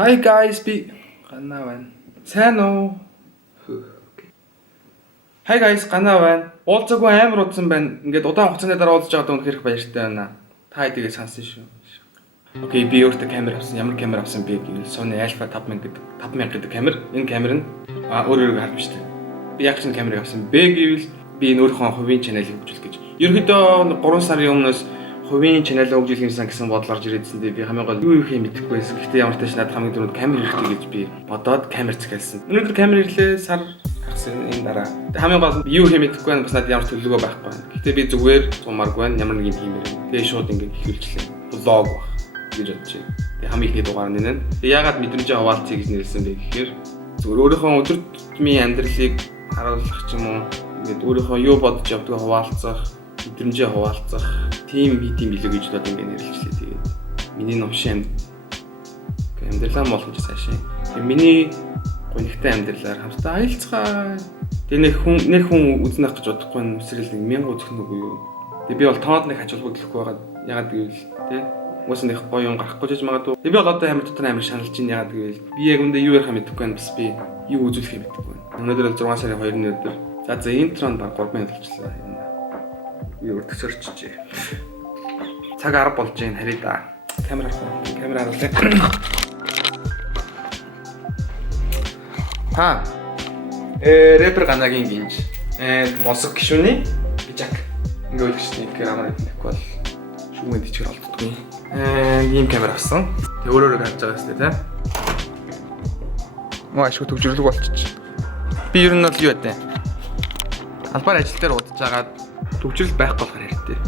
Hi guys, би Ганаа байна. Сайн уу? Hi guys, Ганаа байна. Уулзаагүй амар удсан байна. Ингээд удаан хугацааны дараа уулзж байгаад үнэхээр их баяртай байна. Та хэдийгээ сансан шүү. Окей, би өөртөө камер авсан. Ямар камер авсан бэ гэвэл Sony Alpha 5000 гэдэг камер. Энэ камер нь өөрөөр харж штэ. Би яг чинь камерыг авсан бэ гэвэл би энэ өөрийнхөө хувийн чаналыг хөгжүүлэх гэж. Ерөнхийдөө 3 сарын өмнөөс хувийн чаналаа хөгжүүлэх юмсан гэсэн бодол орж ирээдсэндээ би хамгийн гол юу хийх мэдэхгүй байсан. Гэхдээ ямар ч тааш надад хамгийн түрүүнд камер хэрэгтэй гэж би бодоод камер захиалсан. Өнөөдөр камер ирлээ сар гарсан энэ дараа. Хамгийн гол юу хийх мэдэхгүй байна. Бас надад ямар ч төлөвлөгөө байхгүй байна. Гэхдээ би зүгээр сумааргүй байна. Ямар нэг юм хиймээр. Тэгээ шууд ингээд ихүүлчихлээ. Влог баг гэж бодчих. Тэгээ хамгийн ихний дугаар нь энэ. Тэгээ ягаад мэдрэмжээ хуваалцъя гэж нэрлсэн бэ гэхээр зүгээр өөрийнхөө өдөр тутмын амьдралыг харуулах ч юм уу. Ингээд өөрийнхөө юу бодож явдгаа хуваалцах, мэдрэмжээ хуваалцах тийм хийм билүү гэж бодоод ингээд нэрлэлчлээ. Тэгээд миний номшин амьдралаа болох гэж цаашаа. Тэгээд миний гонигтай амьдралаар хамтдаа аялцгаа. Тэгээд нэг хүн үзнэх гэж бодохгүй нүсрэл 1000 үзэх нүггүй юу. Тэгээд би бол тоонд нэг хажуулгууд лөхгүй байгаа. Ягаад гэвэл тий уус нэг гоё юм гарахгүй ч магадгүй. Тэгээд би бол одоо амар дотор амар шаналж ийн ягаад гэвэл би яг үндэ юу ярих мэдэхгүй байна. Бас би юу үзүүлэх мэдэхгүй байна. Өнөөдөр бол 6 сарын 2-ны өдөр. За интронд баг 3 минут болчихлоо. Би өртөж орчихжээ. Цаг 10 болж байна харъя да. Камер харуулъя. Рэпер Ганагийн гинж. Мосог гişүний бижак. Ингээд үлгчний камер нэхгүй бол шүүмэнд ичгэр олддгүй. Ийм камер авсан. Тэг өөрөөр харж байгаа хэвчээ тийм. Муу ашгүй төгжрлөг болчих. Би ер нь бол юу вэ? Албаар ажил дээр удаж агаад төгжрөл байхгүй болохоор хэрэгтэй.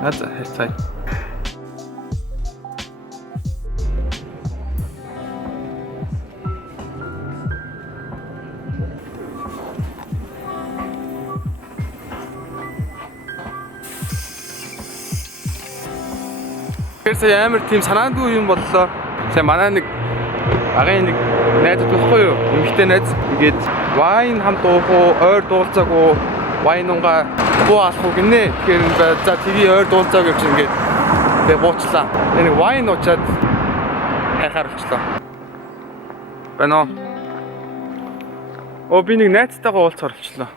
За хайрцай. Тэрсээ амар тийм санаандгүй юм боллоо. Сая манай нэг агийн нэг найз байхгүй юу? Эмэгтэй найз. Ингээд вайн хамт уух уу, ойр дуулцаагүй вайн унга буу алах уу гинэ. Тэгэхээр за TV ойр дуулцаа гэж ингээд тэгээ буучлаа. Тэгээ нэг вайн уучаад хайхаар болчлоо. Байна уу? Би нэг найзтайгаа уулзахаар болчлоо.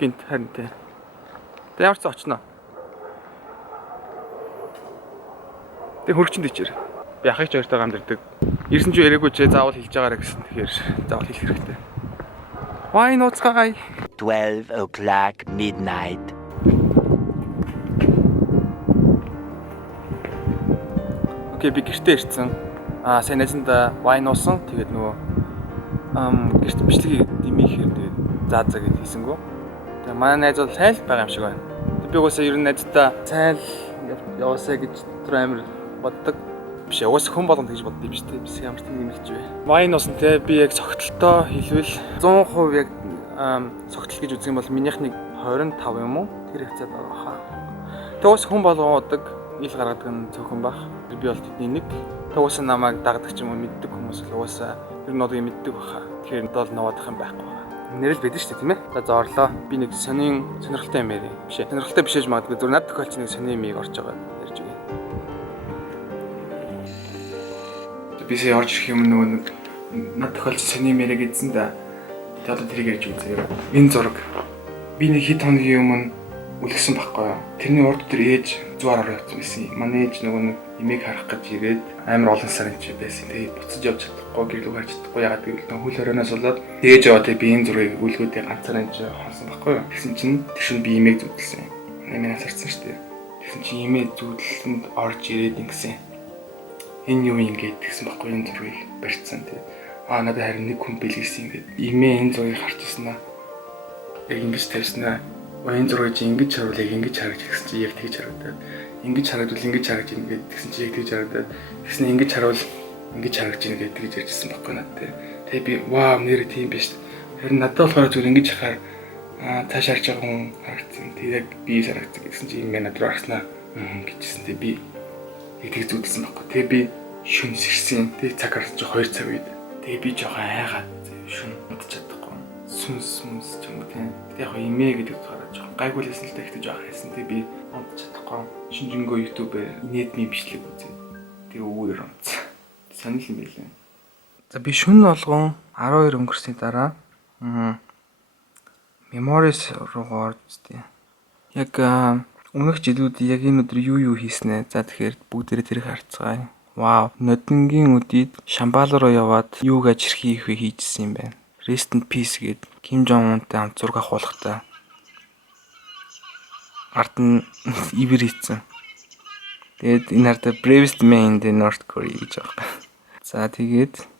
Гинт харин тэ. Тэ ямар ч очноо. Тэг хөрчөнд ичээр. Би ахыг ч ойртойгоо амьдэрдэг. Ирсэн ч яриаггүй ч заавал хэлж байгаарэ гэсэн. Тэгэхээр заавал хэлэх хэрэгтэй. Why not sky? 12 o'clock midnight. Окей, би гэртээ ирсэн. Сайн найзанда wine уусан. Тэгээд нөгөө гэрт бичлэгийг димийхээр тэгээд заа гэж хийсэнгүү. Тэгээд манай найз бол сайн л байгаа юм шиг байна. Би угаасаа ер нь найздаа сайн л яваасаа гэж тэр амир боддог. Биш угаасаа хүн болгонд гэж боддог юм шүү дээ. Биш ямар ч тийм нэмэгч вэ. Wine уусан те би яг цогтолтой хэлвэл 100% яг цогтол гэж үзэх юм бол минийх нэг 25 юм уу? Тэр хэвцээд байгаа хаа. Тэгээс хүн болгодог ил гаргадаг нь цөөхөн баг. Би бол тэдний нэг. Тэгээс намайг дагдаг ч юм уу мэддэг хүмүүс л угаасаа ер нь одыг мэддэг баха. Тэгэхээр дол наваадах юм байхгүй байгаа. Нэрэл байдаг шүү дээ тийм ээ. За зоорлоо. Би нэг сонирхолтой юм ярив. Биш ээ. Сонирхолтой биш ээж магадгүй зөв над тохиолч нэг сони юмыг орж байгаа ярьж өгье. Би сая орж ирэх юм нөгөө нэг над тохиолч сони юм яриа гэдсэн да. Тэгээд тэрийг ярьж үзье. Энэ зураг би нэг хэд хоногийн өмнө үлгсэн байхгүй юу. Тэрний урд дээр ээж зүүр арга явсан байсан. Манай ээж нөгөө нэг имийг харах гэж ирээд амар олон сарын ч байсан. Тэгээд буцаж явж чадахгүй, гэрэл гарч чадахгүй ягаад гэвэл хөл хорионоос болоод ээж яваа тэгээд би энэ зургийг үлгүүдээ ганцаараа энэ хонсон байхгүй юу. Тэгсэн чинь тэр шин би имийг зүтэлсэн. Нэмээс харсан шүү дээ. Тэгсэн чинь имээ зүтэлсэнд орж ирээд ингэсэн. Энэ юу юм гээд тэгсэн байхгүй энэ зургийг барьцсан. Тэгээд надад харин нэг хүн бэлгэсэн ингээд имээ энэ зургийг харж ирсэн аа. Яг ингэж тавьснаа. Энэ зургийг чи ингэж харуул яг ингэж харагч гэсэн чи яг тэгж харагдаад. Ингэж харагдвал ингэж харагч ингээд тэгсэн чи яг тэгж харагдаад. Тэгсэн ингэж харуул ингэж харагч ингээд тэгж ярьжсэн байхгүй надад. Тэгээ би вау нэр тийм биш. Харин надад болохоор зүгээр ингэж хахаар цааш харж байгаа хүн харагдсан. Тэгээ яг би харагдсан гэсэн чи имээ над руу харснаа гэжсэн. Тэгээ би яг тэг зүудэлсэн байхгүй. Тэгээ би шүн сэрсэн. Тэгээ цаг гарч 2 цаг үед. Тэгээ би жоохон айгаад шүн удаж чадахгүй. Сүнс ч юм уу тийм. Яг имээ гэдэг утгаараа жоохон гайгуулсан л та ихтэй жоохон хайсан. Тэгээ би удаж чадахгүй. Шинжэнгөө YouTube-ээр инээдмийн бичлэг үзээ. Тэгээ өвөр онц. Сонирхол юм байлаа. За би шөнө болгон 12 өнгөрсний дараа Memories руу орж тээ. Яг өмнөх жилүүд яг энэ өдөр юу хийснэ. За тэгэхээр бүгдээрээ тэрийг харцгаая. Вау, нодингийн үдид Шамбала руу яваад юуг ажирхий их хийжсэн юм байна. Rest in peace гэд Ким Жон Унтай хамт зураг авахулахтай. Ард нь ивэр хийцэн. Тэгээд энэ хардаа Bravest Man in the North Korea гэж байгаа. За тэгээд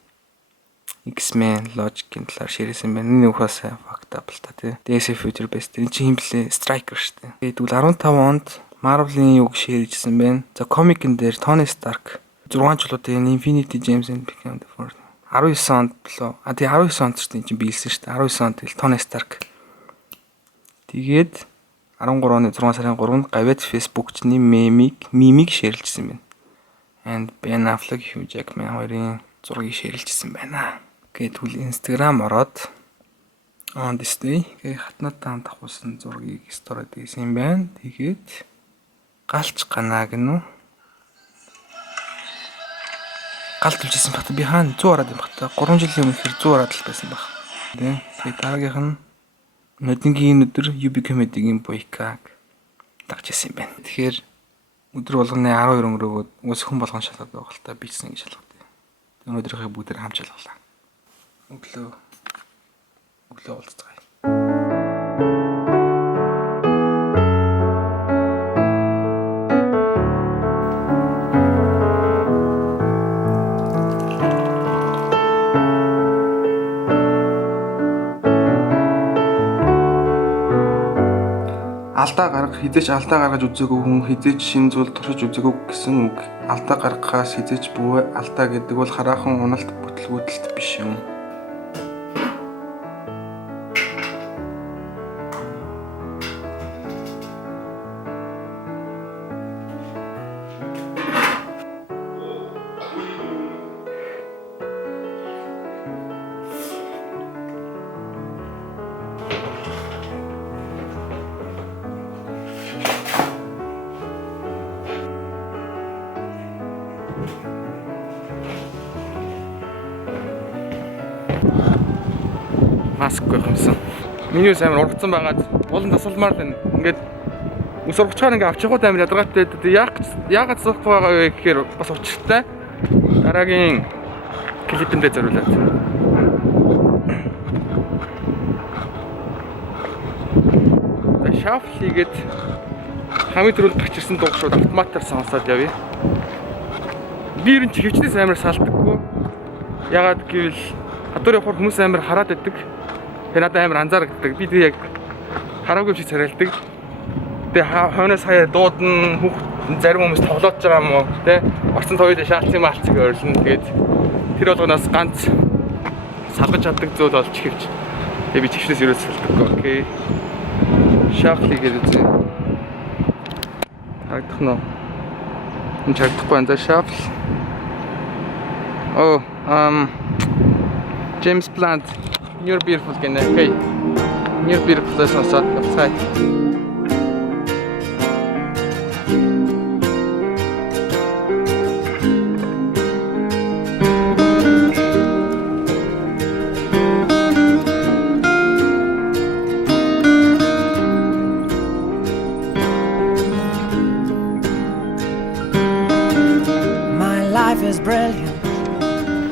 X-Men Logic-ийн талаар ширээсэн байна. Энэ ухаас fucked up л та тий. DC Future Best энэ чинь юм блэ? Striker шүү дээ. Тэгээд тэгвэл 15 онд Marvel-ийн юг ширээжсэн байна. За комикэн дээр Tony Stark 6 жилийн Infinity Gems and Become the Force 19 онд болоо. Тэгээ 19 онд ч тийм биелсэн шүү дээ. 19 онд тэгэл Tony Stark. Тэгээд 13 оны 6 сарын 3-нд гавьяд Facebook-чны мемийг шеэрлжсэн байна. And Ben Affleck, Hugh Jackman хоёрын зургийг шеэрлжсэн байна. Тэгээд тэгвэл Instagram ороод on this day гээ хатнаатай хамт авахсан зургийг сторид хийсэн юм байна. Тэгээд галч ганаа гэнэ үү? Галт үлжсэн багт би хаана 100 ороод юм багт 3 жилийн өмнө хэр 100 ороод л байсан баг. Тэгээд дараагийнх нь нодингийн өдөр UB comedy-гийн буйкаг дагж ирсэн юм байна. Тэгэхээр өдөр болгоны 12 өнгөрөөгөө уус хүн болгон шалгаад байгаа л та бичсэн гэж шалгав. Тэгээд өнөөдрийнхээ бүгдээр хамт шалгалаа. Өглөө уулзцгаая. Алдаа гаргах хизээч алдаа гаргаж үзээгүй хүн хизээч шинэ зүйл туршиж үзээгүй гэсэн үг. Алдаа гаргахаас хизээч бүү алдаа гэдэг бол хараахан уналт бүтлгүүтэлт биш юм. Маск гэх юмсан. Миний ус амар ургацсан байгаад уулын тасалмаар байна. Ингээд ус ургачаар ингээд авчихгүй амар ядаргаатай. Яагаад зоохгүй байгаа вэ гэхээр бас учиртай. Дараагийн клипэндээ зориулаад. Шафл хийгээд хамгийн түрүүнд тагчирсан дууг шууд автоматар сонсоод явъя. Би ер нь хөвчнээс амар салдаггүй. Ягаад гэвэл хадуур явахаар хүмүүс амар хараад байдаг. Тэгээ надад амар анзаардаг. Би тэг яг хараагүй шиг царайлдаг. Тэгээ хойноос хаяа дуудна, зарим хүмүүс тоглоод байгаа юм уу, тэ? Орцон тоёд шаалцсан маалцыг ойрлно. Тэгээд тэр болгоноос ганц салгаж чаддаг зүйл болж хэвч. Тэгээ би чившнээс ерөөс салдаггүй. Окей. Шафлыг гэдэг үү? Харагдах нь. Энэ чагдахгүй энэ шафл. Oh, James Blunt, You're Beautiful гэнэ. Окей. You're Beautiful сонсоод явцгаая.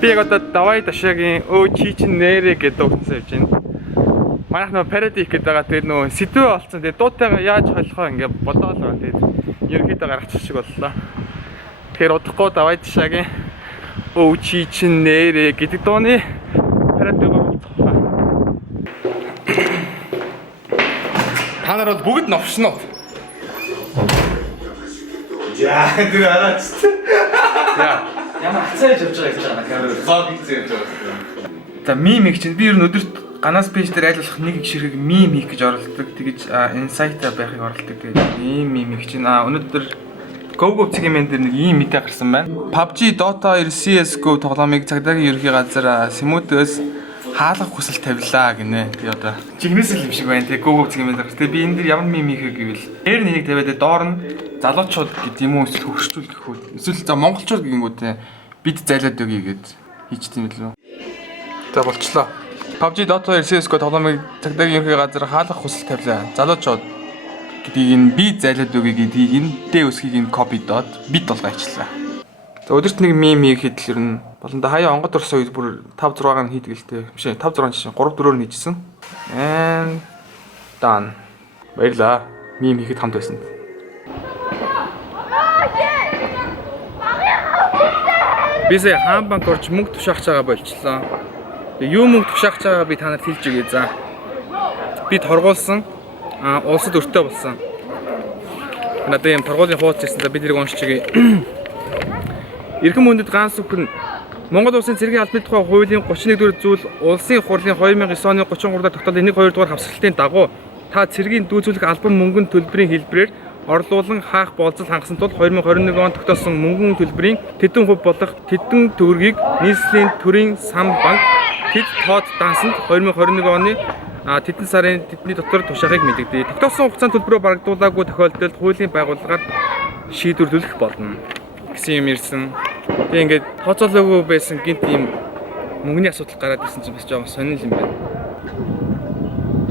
Би яг одоо давай ташаагийн чи чин нэрэ гэдэг утсан явж байна. Манайх нөө пароди их гэдэг байгаа. Тэгээд нөө сэдвээ олцсон. Тэгээд дуутайгаа яаж холихоо ингээд бодоол байгаа. Тэгээд ерөнхийдөө гаргачих шиг боллоо. Тэгэхээр удахгүй давай ташаагийн чи чин нэрэ гэдэг дууны пародигаа болцох ба. Та нар бол бүгд новшноо. Яа, тэр араач. Яа. Ямар хацааж явж байгаа гэж байна камер. Зог хийж явж байгаа. За мим их чинь би ер нь өдөрт ганаас пэйж дээр айлуулах нэг их ширхэг мим хийх гэж оролддог. Тэгэж инсайт байхыг оролддог. Тэгээд ийм мим их чинь өнөөдөр GoGo-гийн мен дээр нэг ийм мэдээ гарсан байна. PUBG, Dota 2, CS:GO тоглоомыг цагдаагийн ерөнхий газар Смүтээс хаалгах хүсэл тавилаа гинэ. Би одоо жигнэс л юм шиг байна. Тэгээ GoGo-гийн мен дээр. Тэгээ би энэ дээр ямар мим хийх гэвэл дээр нэг тавиад доор нь залуучууд гэдэг юм уу эсвэл хөгшчүүл гэх үү. Эсвэл за монголчууд гингүүтэй бид зайлаад өгье гэд хийчихдээ мэлүү. За болчлоо. PUBG Dota 2 CS:GO тоглоомыг цагдаагийн ерхий газар хаалгах хүсэл тавилаа. Залуучууд гэдгийг нь би зайлаад өгье гэдгийг нь дэ үсгийг нь копидоод бид долгоочлаа. За өдөрт нэг мим хийхэд л ер нь болондоо хаяа онгод орсон үед бүр 5 6-аар нь хийдэг л тээ. Биш ээ 5 6 чинь 3 4-өөр нь хийжсэн. And done. Баярлаа. Мим хийхэд хамт байсан. Бисээ хаанбанк орж мөнгө тушаахж байгаа болчлоо. Тэгээ юу мөнгө тушаахж байгаа би танарт хэлж өгье за. Би торгуулсан улсад өртөө болсон. Надад юм торгуулийн хууц ирсэн. За би тэрийг уншиж өгье. Эрхэм хүндэт ганц үхэн Монгол улсын цэргийн албаны тухай хуулийн 31-р зүйл улсын хурлын 2009 оны 33-р тогтоолын 1-2 дугаар хавсгалтын дагуу та цэргийн дүүцүүлэх албан мөнгөнд төлбөрийн хэлбэрээр орлуулан хаах болцол хангасан тул 2021 онд тогтоосон мөнгөн төлбөрийн тэдэн хувь болох тэдэн төгрөгийг нийслэлийн төрийн сан банк тэд тоод дансанд 2021 оны тэдэн сарын тэдний дотор тушаахыг мэдэгдэе. Тогтоосон хугацаанд төлбөрөө барагдуулаагүй тохиолдолд хуулийн байгууллагаар шийдвэрлэх болно гэсэн юм ирсэн. Тэгээ ингээд тооцоолоогүй байсан гинт ийм мөнгөний асуудал гараад ирсэн чинь бас жоохон сонирхол юм байна.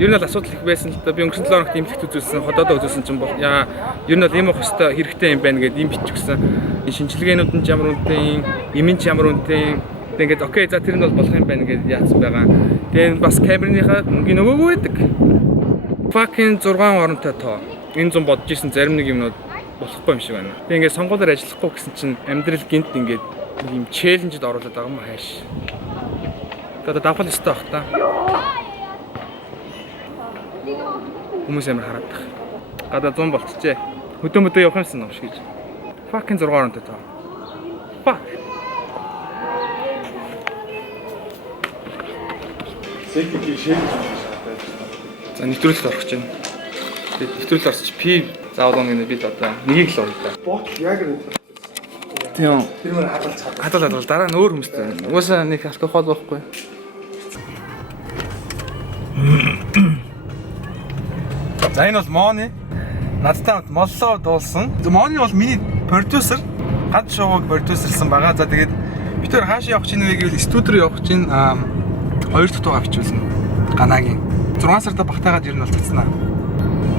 Ер нь бол асуудал их байсан л да. Би өнгөрсөн 7 хоногт имлэгт үзүүлсэн, ходоодоо үзүүлсэн чинь бол яа ер нь бол ийм хөстэй хэрэгтэй юм байна гэдээ ийм биччихсэн. Энэ шинжилгээнүүд нь ямар үнэтэй, эмийн ч ямар үнэтэй. Тэгээ ингээд окей за тэр нь бол болох юм байна гэдээ яатсан байгаа. Тэгээ бас камерныхаа мөнгөний нөгөөгүй байдаг. Fucking 6 оронтой тоо. Энэ зам бодож исэн зарим нэг юмнууд болохгүй юм шиг байна. Тэгээ ингээд сонгуулиар ажиллахгүй гэсэн чинь амьдрал гинт ингээд ийм челленжд оруулаад байгаа юм хайш. Тэгээд давхал өстэй бах та. Хүмүүс амар хараад тах. Гадаа 100 болчихжээ. Хөдөө явах юмсан юм шиг гэж. Fucking 6 оронтой тоо. Fuck. Сэкки шил. За нэвтрүүлэлт орох гэж байна. Тэгээд нэвтрүүлэлт орсоч P заавал нэг бид одоо нэгийг л оруулаа. Бот яг л Тийм. тэр мөр Хадвал дараа нь өөр хүмүүстэй. Угаасаа нэг алкогол байхгүй. За энэ бол Моны. Надтай хамт моллоо дуулсан. Моны бол миний продюсер. Гад шоуг продюсерсан байгаа. За тэгээд бид төр хаашаа явах чинь вэ гэвэл студи руу явах чинь 2 дахь тугаа бичүүлсэн. Ганагийн 6 сарда багтаагаад ер нь бол цацнаа.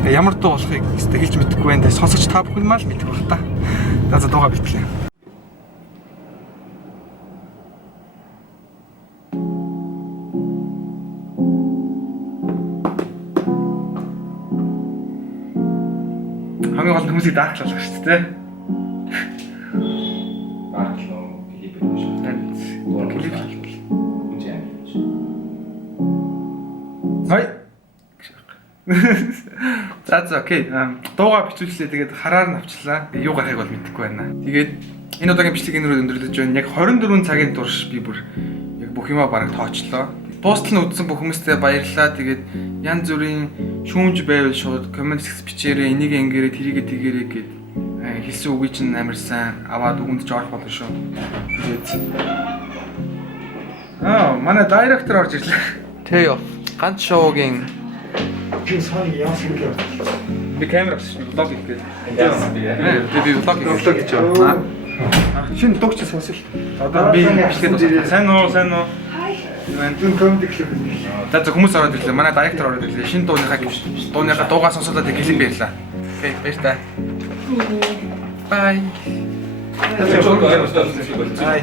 Тэгээ ямар дуу болохыг өстэй хэлж мэдэхгүй байна. Тэгээ сонсогч та бүхэн мал мэдэх баг та. За дуугаа бэлтлээ. Хамгийн гол хүмүүсийг даахлуулах шүү дээ. баадлоо клип биш. Клип. Үнэ. Хай. За окей. Дуугаа бичүүлсэн. Тэгээд хараар нь авчлаа. Юу гарахыг бол мэдэхгүй байна. Тэгээд энэ удаагийн бичлэг энэ рүү өндөрлөж байна. Яг 24 цагийн турш би бүр яг бүх юмаа бараг тоочлоо. Дуустал нь үзсэн бүх хүмүүстээ баярлалаа. Тэгээд янз бүрийн шүүмж байвал шууд коммент секс бичээрэй. Энийг ингэрээ тэрийгэ тэгээрэй гэд хэлсэн үгийг чинь амар сайн аваад үгэнд ч орох болно шүү. Тэгээд манай директор орж ирлээ. Тэё. Ганц шоугийн Тэр сайн яасан бэ? би камер авсан влог хийх гээд. Би влог Влог хийж байгаа. Шинэ дугч сонсол. Одоо би бичлэгээ сайн уу? Зүүн комеди клип. За хүмүүс ороод ирлээ. Манай директор ороод ирлээ. Шинэ дууныхаа дуугаа сонсоод клип ярьлаа. Окей, баярлалаа. Bye. Ай.